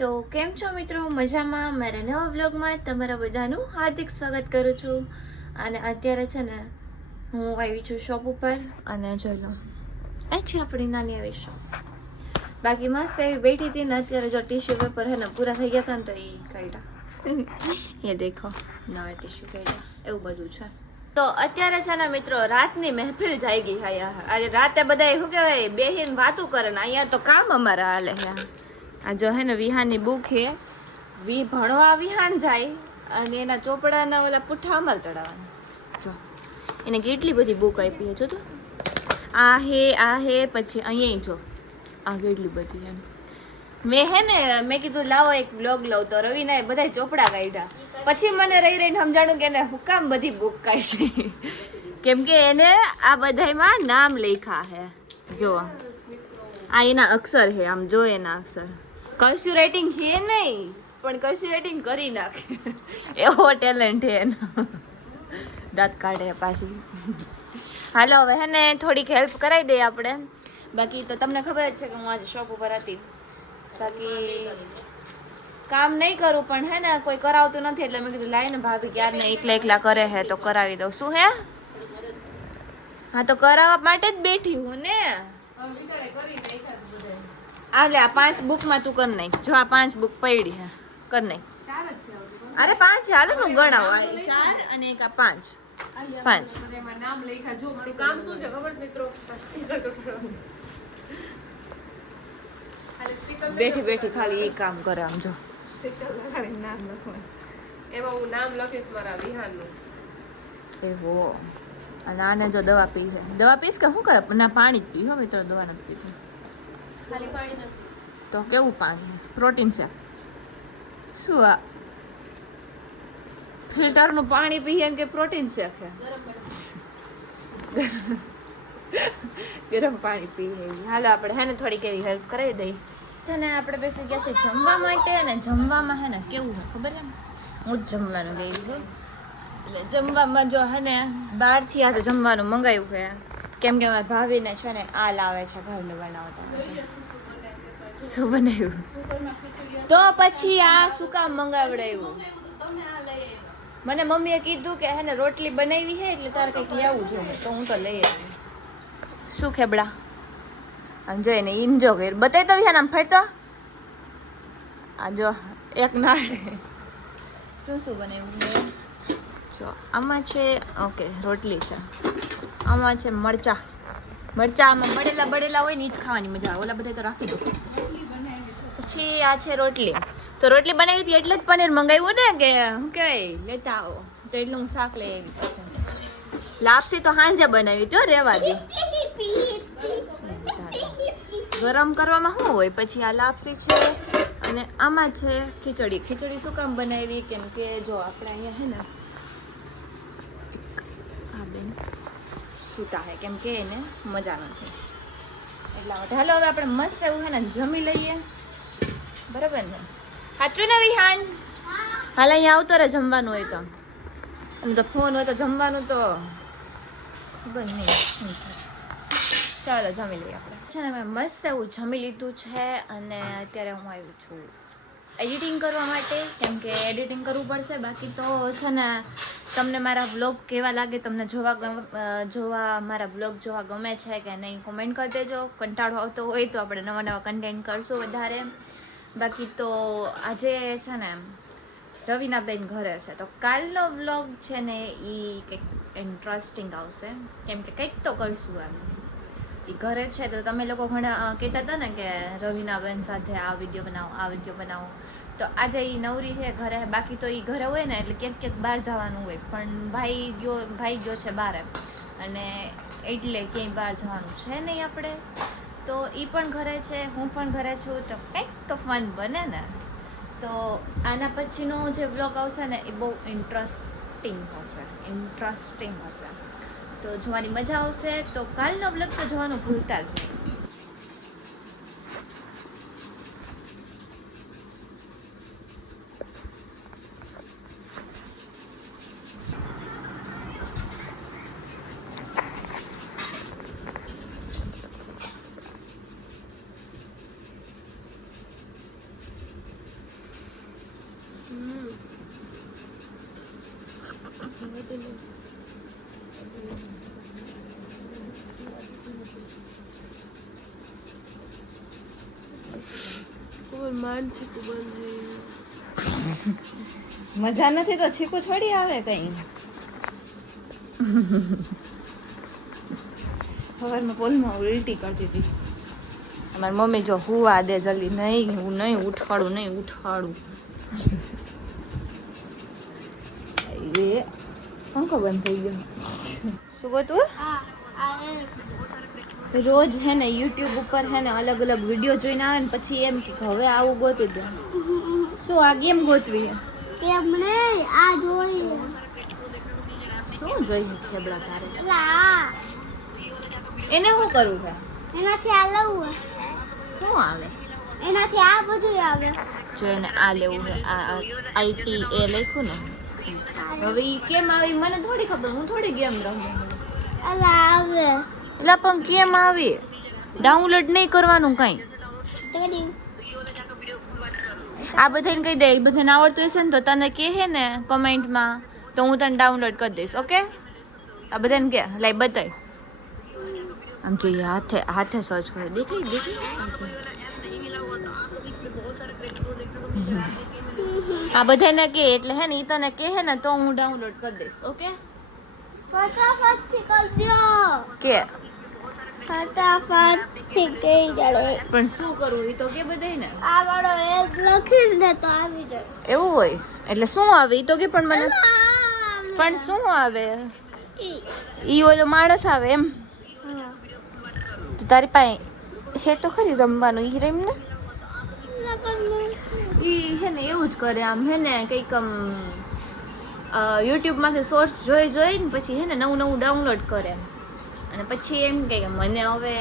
તો કેમ છો મિત્રો? મજામાં? મારા નવા વ્લોગમાં તમારા બધાનું હાર્દિક સ્વાગત કરું છું. અને અત્યારે છે ને હું આવી છું શોપ ઉપર અને જોઈ લો આ છે આપણી નાની એવી શોપ. બાકી મસ્ત એવી બેઠી હતી ને અત્યારે જો ટીશ્યુ પેપર હે ને પૂરા થઈ ગયા હતા ને તો એ કાઢ્યા. એ દેખો નવા ટીશ્યુ કાઢ્યા એવું બધું છે. તો અત્યારે છે ને મિત્રો રાતની મહેફિલ જાઈ ગઈ હે. આજે રાતે બધા શું કહેવાય બેહીને વાતું કરે ને અહીંયા તો કામ અમારા હાલે છે. આ જો હે ને વિહાનની બુક હે ભણવા વિહાન જાય અને એના ચોપડાના ઓલા પુઠ્ઠા અમારે ચડાવવાના. જો એને કેટલી બધી બુક આપી છે જો તો આ હે પછી અહીંયા જો આ કેટલી બધી એમ. મેં કીધું લાવો એક બ્લોગ લઉં તો રવિના બધા ચોપડા કાઢ્યા. પછી મને રહીને સમજાણું કે એને હું કામ બધી બુક કાઢી કેમ કે એને આ બધામાં નામ લખ્યા હે. જો આ એના અક્ષર હે, આમ જો એના અક્ષર કર્સિવ રાઇટિંગ હે નહીં પણ કર્સિવ રાઇટિંગ કરી નાખે એવો ટેલેન્ટ હે એનો. દાંત કાઢે પાછું. હાલો હવે હે ને થોડીક હેલ્પ કરાવી દઈએ આપણે. બાકી તો તમને ખબર જ છે કે હું આજે શોપ ઉપર હતી. બાકી કામ નહીં કરું પણ હે ને કોઈ કરાવતું નથી એટલે મેં કીધું લાય ને ભાભી ક્યારને એકલા કરે હે તો કરાવી દઉં. શું હે? હા તો કરાવવા માટે જ બેઠી હું ને. આ લે આ 5 બુકમાં તું કર નાખ. જો આ 5 બુક પડી હે કર નાખ. અરે 5 હાલો ને ગણાવો. 4 અને એક આ 5. 5 નામ લખ્યા. જો મારું કામ શું છે ખબર મિત્રો? બેઠી બેઠી ખાલી એ કામ કરે. આમ જો સ્ટીકર લગાડીને નામ લખવાનું. એમાં હું નામ લખીશ મારા વિહાનનું. એ હો. અને આને જો દવા પી છે. દવા પીશ કે શું કરે? ના પાણી જ પી હો મિત્રો, દવા નથી પીતી. ખાલી પાણી નથી તો કેવું પાણી છે? પ્રોટીન છે શું? આ ફિલ્ટરનું પાણી પીએ એમ કે પ્રોટીન શેક છે? ગરમ પાણી પીએ. હાલો આપણે હે ને થોડીક એવી હેલ્પ કરાવી દઈએ છે ને. આપણે બેસી ગયા છે જમવા માટે અને જમવામાં હે ને કેવું છે ખબર છે ને? હું જ જમવાનું ગઈ છું એટલે જમવામાં જો હે ને બહારથી આજે જમવાનું મંગાવ્યું છે કેમ કે મારા ભાભીને છે ને આ લાવે છે ઘરનું બનાવતા. શું બનાવ્યું? તો પછી આ શું કામ મંગાવડાવ્યું? મને મમ્મીએ કીધું કે હે ને રોટલી બનાવી છે એટલે તારે કંઈક લેવું જોઈએ તો હું તો લઈ આવી. શું ખેબડા આમ જો એને ઇન્જો કર બતાવી તો છે ને આમ ફરતો. આ જો એક નાળે શું શું બનાવ્યું જો આમાં છે. ઓકે રોટલી છે. આમાં છે મરચા. આમાં બળેલા હોય ને એ જ ખાવાની મજા આવે. ઓલા બધા તો રાખી દો. પછી આ છે રોટલી. તો રોટલી બનાવી હતી એટલે જ પનીર મંગાવ્યું ને કે શું કહેવાય લેતા આવો તો એટલું હું શાક લઈ આવી. પછી લાપસી તો સાંજે બનાવી હતી રેવા દે. ગરમ કરવામાં શું હોય? પછી આ લાપસી છે અને આમાં છે ખીચડી. ખીચડી શું કામ બનાવી? કેમ કે જો આપણે અહીંયા હે ને આ બેન સૂતા હે કેમ કે એને મજા નથી એટલા માટે. હાલો હવે આપણે મસ્ત એવું છે ને જમી લઈએ. બરાબર ને? સાચું ને વિહાન? હાલ અહીંયા આવતો રે જમવાનું હોય તો. અને તો ફોન હોય તો જમવાનું તો ખબર નહીં શું થાય. ચાલો જમી લઈએ આપણે છે ને. મેં મસ્ત એવું જમી લીધું છે અને અત્યારે હું આવી છું એડિટિંગ કરવા માટે કેમ કે એડિટિંગ કરવું પડશે. બાકી તો છે ને તમને મારા બ્લોગ કેવા લાગે, તમને જોવા મારા બ્લોગ જોવા ગમે છે કે નહીં કોમેન્ટ કરી દેજો. કંટાળો આવતો હોય તો આપણે નવા નવા કન્ટેન્ટ કરશું વધારે. બાકી તો આજે છે ને રવિના બેન ઘરે છે તો કાલનો બ્લોગ છે ને એ કંઈક ઇન્ટરેસ્ટિંગ આવશે કેમ કે કંઈક તો કરશું એમ. એ ઘરે છે તો તમે લોકો ઘણા કહેતા હતા ને કે રવિના બેન સાથે આ વિડીયો બનાવો તો આજે એ નવરી છે ઘરે. બાકી તો એ ઘરે હોય ને એટલે ક્યાંક બહાર જવાનું હોય પણ ભાઈ ગયો છે બહાર અને એટલે ક્યાંય બહાર જવાનું છે નહીં આપણે. તો એ પણ ઘરે છે, હું પણ ઘરે છું તો કંઈક તો ફન બને ને. તો આના પછીનો જે બ્લોગ આવશે ને એ બહુ ઇન્ટરેસ્ટિંગ હશે તો જોવાની મજા આવશે. તો કાલનો બ્લોગ તો જોવાનું ભૂલતા જ નહીં. मानसिक બંધ મજા નથી તો છીકું થોડી આવે કઈ. સવારમાં પોલમાં ઉલટી કરતી હતી. અમારી મમ્મી જો હુવા દે જલ્દી. નહીં હું નહીં ઉઠાડું. એ પંખો બંધ થઈ ગયો. શું ગોતું? રોજ હે ને યુટ્યુબ ઉપર હે ને અલગ અલગ વિડીયો જોઈને આવે ને પછી એમ કે હવે આવું ગોતી દે. શું આ ગેમ ગોતવી? એમને આ જોઈ શું જોઈએ ખેબડા તારે? આ એને શું કરવું છે? એનાથી આ લેવું શું આવે? એનાથી આ બધું આવે. જો એને આ લેવું છે. આ IT એ લખ્યું ને. હવે ઈ કેમ આવી મને થોડી ખબર. હું થોડી ગેમ રમું. અલા આવે એટલે પણ કેમ આવી? ડાઉનલોડ નહીં કરવાનું કઈ. ટેડી આ બધાને કહી દે. બધાને આવડતું હશે ને તો તને કહે ને કમેન્ટમાં તો હું તને ડાઉનલોડ કરી દઈશ. ઓકે? આ બધાને કે લાઈ બતાય. આમ જોઈએ હાથે સર્ચ કરે. દેખાય. આ બધાને કે એટલે હે ને ઈ તને કહે ને તો હું ડાઉનલોડ કરી દઈશ. ઓકે? ફટાફટથી કરી દો. કે ફટાફટથી કહી દો. પણ શું કરવું એ તો કે બધાને. આ વાળો એક લખીને તો આવી જાય. એવું હોય એટલે શું આવે ઈ તો કે પણ મને. પણ શું આવે? ઈ ઓલો માણસ આવે એમ. તો તારી પાસે હે તો ખરી રમવાનું. ઈ રમ ને. ઈ હે ને એવું જ કરે. આમ હે ને કંઈક યુટ્યુબમાંથી શોર્ટ્સ જોઈને પછી હે ને નવું ડાઉનલોડ કરે. અને પછી એમ કહે કે મને હવે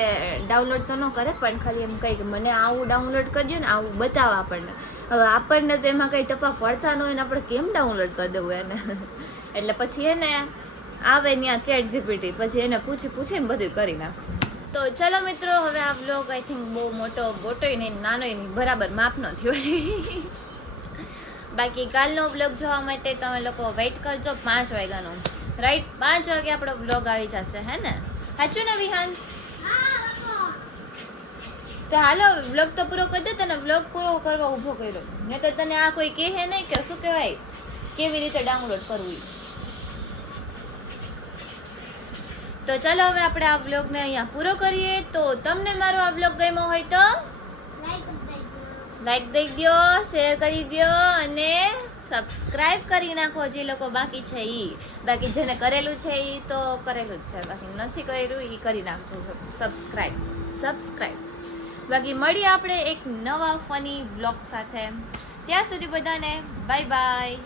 ડાઉનલોડ તો ન કરે પણ ખાલી એમ કહે કે મને આવું ડાઉનલોડ કરજો ને આવું બતાવો આપણને. હવે આપણને તો એમાં કંઈ ટપા પડતા ન હોય ને આપણે કેમ ડાઉનલોડ કરી દેવું એને. એટલે પછી એને આવે ત્યાં ChatGPT પછી એને પૂછીને બધું કરી નાખે. તો ચલો મિત્રો હવે આ વ્લોગ આઈ થિંક બહુ મોટોય નહીં નાનોય નહીં બરાબર માપનો થયો. બાકી કાલનો વ્લોગ જોવા માટે તમે લોકો વેઇટ કરજો 5 વાગ્યાનો. રાઈટ 5 વાગે આપણો વ્લોગ આવી જશે. હે ને? સાચું ને વિહાન? તો હાલો વ્લોગ તો પૂરો કરી દે. તને વ્લોગ પૂરો કરવા ઊભો કર્યો ને તો તને આ કોઈ કહે નહીં કે શું કહેવાય કેવી રીતે ડાઉનલોડ કરવું. તો ચાલો હવે આપણે આ વ્લોગને અહીંયા પૂરો કરીએ. તો તમને મારો આ વ્લોગ ગમ્યો હોય તો લાઈક દઈ દો, શેર કરી દો અને સબસ્ક્રાઇબ કરી નાખો. જે લોકો બાકી છે બાકી જેને કરેલું છે એ તો કરેલું જ છે. બાકી નથી કર્યું એ કરી નાખજો સબસ્ક્રાઇબ. બાકી મળીએ આપણે એક નવા ફની વ્લોગ સાથે. ત્યાં સુધી બધાને બાય બાય.